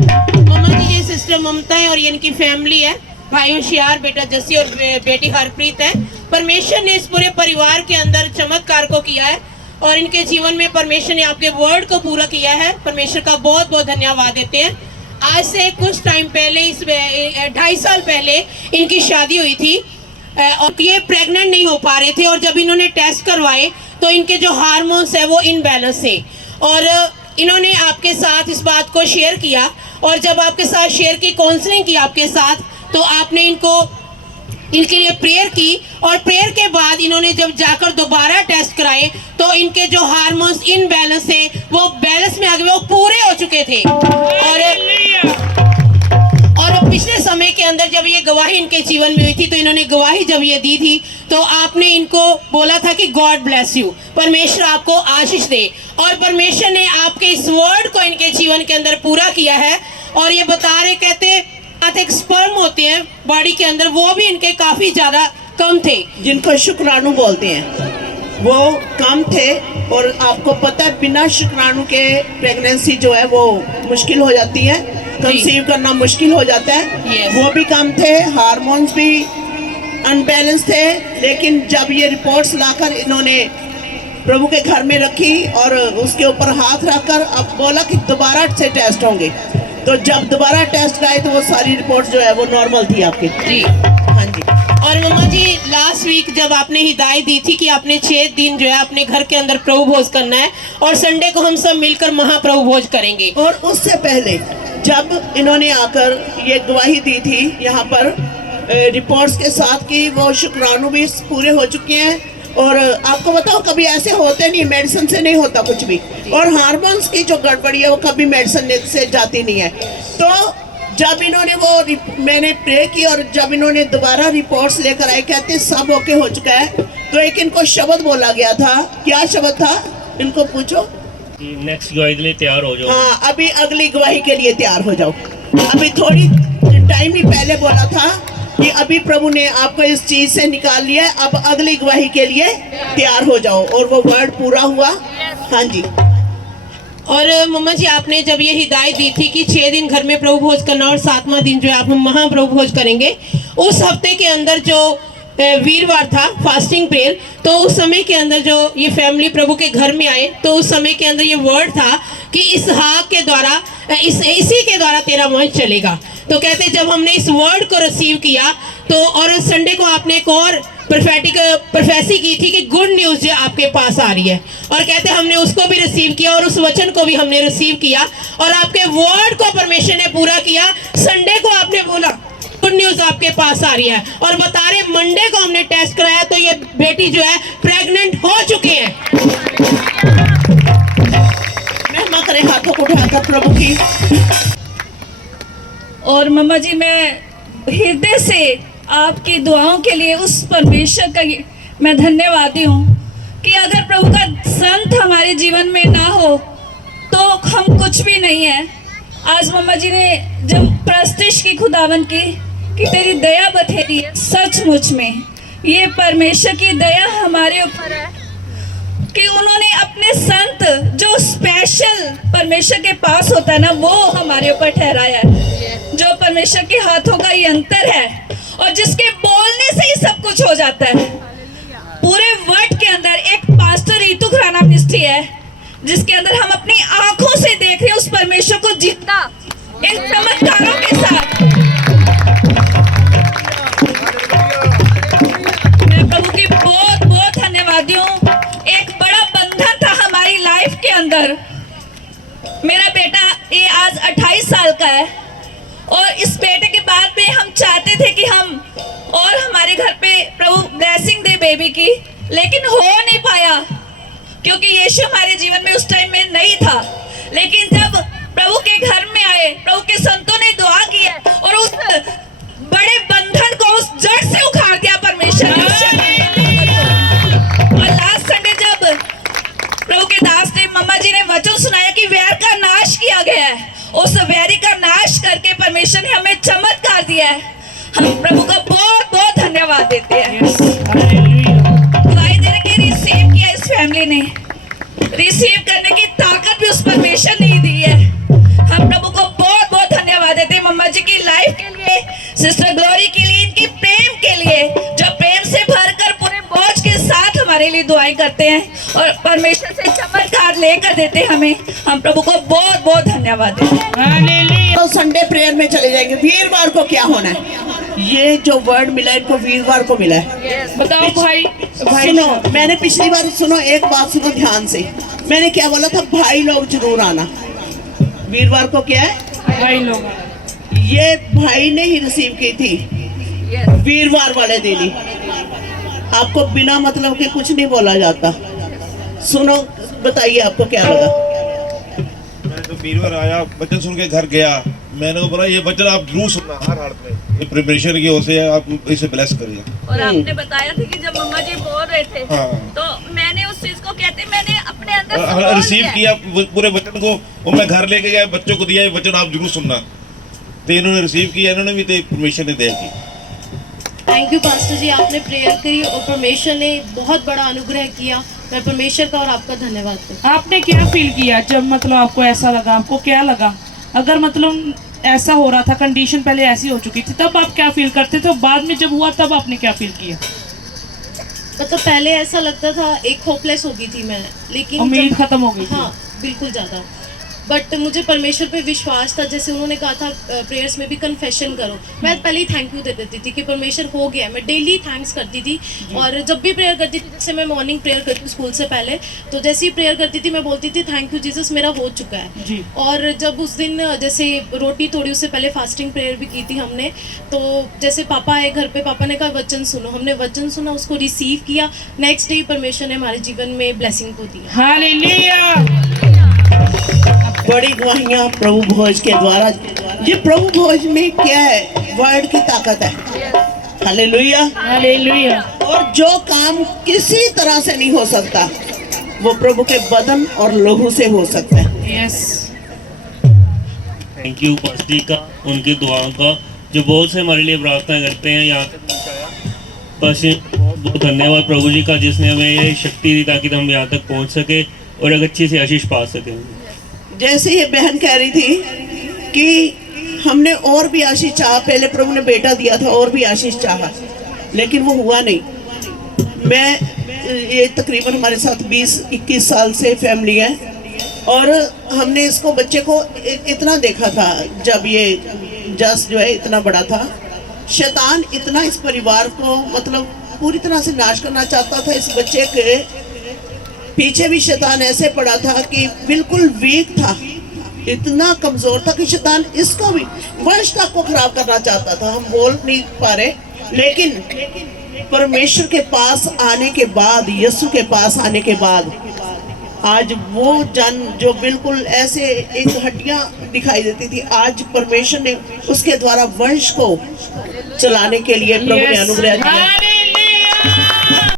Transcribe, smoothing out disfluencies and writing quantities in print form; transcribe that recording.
मम्मा जी ये सिस्टर ममता है और ये इनकी फैमिली है, भाई होशियार, बेटा जस्सी और बेटी हरप्रीत है। परमेश्वर ने इस पूरे परिवार के अंदर चमत्कार को किया है और इनके जीवन में परमेश्वर ने आपके वर्ड को पूरा किया है। परमेश्वर का बहुत बहुत धन्यवाद देते हैं। आज से कुछ टाइम पहले, इस 2.5 साल पहले इनकी शादी हुई थी और ये प्रेग्नेंट नहीं हो पा रहे थे और जब इन्होंने टेस्ट करवाए तो इनके जो हार्मोन्स है वो इनबैलेंस थे और इन्होंने आपके साथ इस बात को शेयर किया और जब आपके साथ शेयर की, काउंसलिंग की आपके साथ, तो आपने इनके लिए प्रेयर की और प्रेयर के बाद इन्होंने जब जाकर दोबारा टेस्ट कराए तो इनके जो हार्मोन्स इनबैलेंस थे वो बैलेंस में आ गए, वो पूरे हो चुके थे। और पिछले समय के अंदर जब ये गवाही इनके जीवन में हुई थी तो इन्होंने गवाही जब ये दी थी तो आपने इनको बोला था कि गॉड ब्लेस यू, परमेश्वर आपको आशीष दे, और परमेश्वर ने आपके इस वर्ड को इनके जीवन के अंदर पूरा किया है। और ये बता रहे, कहते एक स्पर्म होते हैं बॉडी के अंदर, वो भी इनके काफी ज्यादा कम थे, जिनको शुक्राणु बोलते हैं, वो कम थे। और आपको पता है बिना शुक्राणु के प्रेगनेंसी जो है वो मुश्किल हो जाती है, कंसीव करना मुश्किल हो जाता है। वो भी कम थे, हार्मोन्स भी अनबैलेंस थे, लेकिन जब ये रिपोर्ट्स लाकर इन्होंने प्रभु के घर में रखी और उसके ऊपर हाथ रखकर अब बोला कि दोबारा से टेस्ट होंगे, तो जब दोबारा टेस्ट कराए तो वो सारी रिपोर्ट जो है वो नॉर्मल थी आपकी। जी हाँ जी। और मम्मा जी लास्ट वीक जब आपने हिदायत दी थी कि आपने 6 दिन जो है अपने घर के अंदर प्रभु भोज करना है और संडे को हम सब मिलकर महाप्रभु भोज करेंगे, और उससे पहले जब इन्होंने आकर ये गवाही दी थी यहाँ पर रिपोर्ट्स के साथ कि वो शुक्राणु भी पूरे हो चुके हैं। और आपको बताओ कभी ऐसे होते नहीं, मेडिसिन से नहीं होता कुछ भी, और हार्मोन्स की जो गड़बड़ी है वो कभी मेडिसिन से जाती नहीं है। तो जब इन्होंने मैंने प्रे की और जब इन्होंने दोबारा रिपोर्ट्स लेकर आए, कहते सब ओके हो चुका है, तो एक इनको शब्द बोला गया था। क्या शब्द था, इनको पूछो। नेक्स्ट गवाही के लिए तैयार हो जाओ। हाँ, अभी अगली गवाही के लिए तैयार हो जाओ। अभी थोड़ी टाइम ही पहले बोला था कि अभी प्रभु ने आपको इस चीज से निकाल लिया है, अब अगली गवाही के लिए तैयार हो जाओ, और वो वर्ड पूरा हुआ। हाँ जी। और मम्मा जी आपने जब ये हिदायत दी थी कि 6 दिन घर में प्रभु भोज करना और 7वां दिन जो है आप महाप्रभु भोज करेंगे, उस हफ्ते के अंदर जो वीरवार था फास्टिंग प्रेयर, तो उस समय के अंदर जो ये फैमिली प्रभु के घर में आए तो उस समय के अंदर ये वर्ड था कि इसहाक के द्वारा, इसी के द्वारा तेरा वंश चलेगा। तो कहते जब हमने इस वर्ड को रिसीव किया तो, और संडे को आपने एक और प्रोफेसी की थी कि गुड न्यूज़ जो आपके पास आ रही है, और कहते हमने उसको भी रिसीव किया और उस वचन को भी हमने रिसीव किया और आपके वर्ड को परमेश्वर ने पूरा किया। संडे को आपने बोला गुड न्यूज़ आपके पास आ रही है, और बता रहे मंडे को हमने टेस्ट कराया तो ये बेटी जो है प्रेग्नेंट हो चुके हैं। महिमा करें हाथों को उठाकर प्रभु की। और मम्मा जी मैं हृदय से आपकी दुआओं के लिए उस परमेश्वर का मैं धन्यवादी हूँ कि अगर प्रभु का संत हमारे जीवन में ना हो तो हम कुछ भी नहीं है। आज मम्मा जी ने जब प्रस्तुति की खुदावन की कि तेरी दया बथेरी है, सचमुच में ये परमेश्वर की दया हमारे ऊपर है कि उन्होंने अपने संत जो स्पेशल परमेश्वर के पास होता है ना, वो हमारे ऊपर ठहराया है, जो परमेश्वर के हाथों का यंत्र है और जिसके बोलने से ही सब कुछ हो जाता है। पूरे वर्ल्ड के अंदर एक पास्टर रीतू खुराना मिनिस्ट्री है जिसके अंदर हम अपनी आंखों से देख रहे हैं उस परमेश्वर को जितना इन चमत्कारों के साथ। मैं प्रभु की बहुत बहुत धन्यवादी हूँ। एक बड़ा बंधन था हमारी लाइफ के अंदर। मेरा बेटा ये आज 28 साल का है और इस बेटे के बाद में हम चाहते थे कि हम और हमारे घर पे प्रभु ब्लेसिंग दे बेबी की, लेकिन हो नहीं पाया क्योंकि यीशु हमारे जीवन में उस टाइम में नहीं था। लेकिन जब प्रभु के घर में आए, प्रभु के संतों ने दुआ की है और उस बड़े बंधन को उस जड़ से उखाड़ दिया परमेश्वर ने। और लास्ट संडे जब प्रभु के दास ने मम्मा जी ने वचन सुनाया कि वैर का नाश किया गया है, उस वैरी का नाश करके परमेश्वर ने हमें चमत्कार दिया है। हम प्रभु का बहुत बहुत धन्यवाद देते हैं। गवाही देने के रिसीव किया इस फैमिली ने, रिसीव करने की ताकत भी उस परमेश्वर ने दी है। हम प्रभु को बहुत बहुत सिस्टर ग्लोरी के लिए, इनकी प्रेम के लिए, जो प्रेम से भरकर पूरे बोझ के साथ हमारे लिए दुआएं करते हैं और परमेश्वर से चमत्कार लेकर देते हैं हमें। हम प्रभु को बहुत बहुत धन्यवाद देते हैं। तो संडे प्रेयर में चले जाएंगे। वीरवार को क्या होना है? ये जो वर्ड मिला है इनको वीरवार को मिला है। बताओ भाई। सुनो, मैंने पिछली बार सुनो, एक बात सुनो ध्यान से। मैंने क्या बोला था? भाई लोग जरूर आना। वीरवार को क्या है? भाई लोग। ये भाई ने ही रिसीव की थी वीरवार वाले दिन ही। आपको बिना मतलब के कुछ नहीं बोला जाता। सुनो, बताइए आपको क्या लगा? मैं तो वीरवार आया, वचन सुन के घर गया, मैंने को बोला ये वचन आप जरूर सुनना हर हालत में, ये प्रिपरेशन की ओर से आप इसे ब्लेस करिए। और आपने बताया था कि जब मम्मा जी बोल रहे थे, हाँ। तो मैंने उस चीज को कहते मैंने अपने अंदर रिसीव किया पूरे वचन को, और मैं घर लेके गया, बच्चों को दिया, ये वचन आप जरूर सुनना। तो इन्होंने रिसीव किया, इन्होंने भी तो परमेश्वर ने दिया की। थैंक यू पास्टर जी, आपने प्रेयर करी और परमेश्वर ने बहुत बड़ा अनुग्रह किया। मैं परमेश्वर का और आपका धन्यवाद करती हूँ। आपने क्या फील किया जब मतलब आपको ऐसा लगा? आपको क्या लगा? अगर मतलब ऐसा हो रहा था, कंडीशन पहले ऐसी हो चुकी थी, तब आप क्या फील करते थे? बाद में जब हुआ तब आपने क्या फील किया? मतलब पहले ऐसा लगता था, एक होपलेस हो गई थी मैं, लेकिन उम्मीद खत्म हो गई थी। हाँ, बिल्कुल ज़्यादा। बट मुझे परमेश्वर पे विश्वास था। जैसे उन्होंने कहा था प्रेयर्स में भी कन्फेशन करो, मैं पहले ही थैंक यू दे देती थी कि परमेश्वर हो गया। मैं डेली थैंक्स करती थी, और जब भी प्रेयर करती थी, जैसे मैं मॉर्निंग प्रेयर करती हूँ स्कूल से पहले, तो जैसे ही प्रेयर करती थी मैं बोलती थी थैंक यू जीसस, मेरा हो चुका है जी। और जब उस दिन जैसे रोटी तोड़ी, उससे पहले फास्टिंग प्रेयर भी की थी हमने। तो जैसे पापा आए घर पे, पापा ने कहा वचन सुनो, हमने वचन सुना, उसको रिसीव किया। नेक्स्ट डे परमेश्वर ने हमारे जीवन में ब्लेसिंग को दिया। हालेलुया। बड़ी गवाहियां प्रभु भोज के द्वारा। ये प्रभु भोज में क्या है? वर्ड की ताकत है। हालेलुया। हालेलुया। और जो काम किसी तरह से नहीं हो सकता, वो प्रभु के बदन और लहू से हो सकता है। यस। थैंक यू पास्टर का, उनकी दुआओं का, जो बहुत से हमारे लिए प्रार्थना करते हैं यहाँ तक पहुँचाया। बस बहुत धन्यवाद प्रभु जी का, जिसने हमें ये शक्ति दी ताकि हम यहाँ तक पहुँच सके और एक अच्छी सी आशीष पा सके। जैसे ये बहन कह रही थी कि हमने और भी आशीष चाहा, पहले प्रभु ने बेटा दिया था, और भी आशीष चाहा, लेकिन वो हुआ नहीं। मैं ये तकरीबन हमारे साथ 20-21 साल से फैमिली है, और हमने इसको बच्चे को इतना देखा था जब ये जस जो है इतना बड़ा था। शैतान इतना इस परिवार को मतलब पूरी तरह से नाश करना चाहता था। इस बच्चे के पीछे भी शैतान ऐसे पड़ा था कि बिल्कुल वीक था, इतना कमजोर था कि शैतान इसको भी वंश तक को खराब करना चाहता था। हम बोल नहीं पा रहे, लेकिन परमेश्वर के पास आने के बाद, यीशु के पास आने के बाद, आज वो जन जो बिल्कुल ऐसे एक हड्डियां दिखाई देती थी, आज परमेश्वर ने उसके द्वारा वंश को चलाने के लिए प्रभु ने अनुग्रह दिया।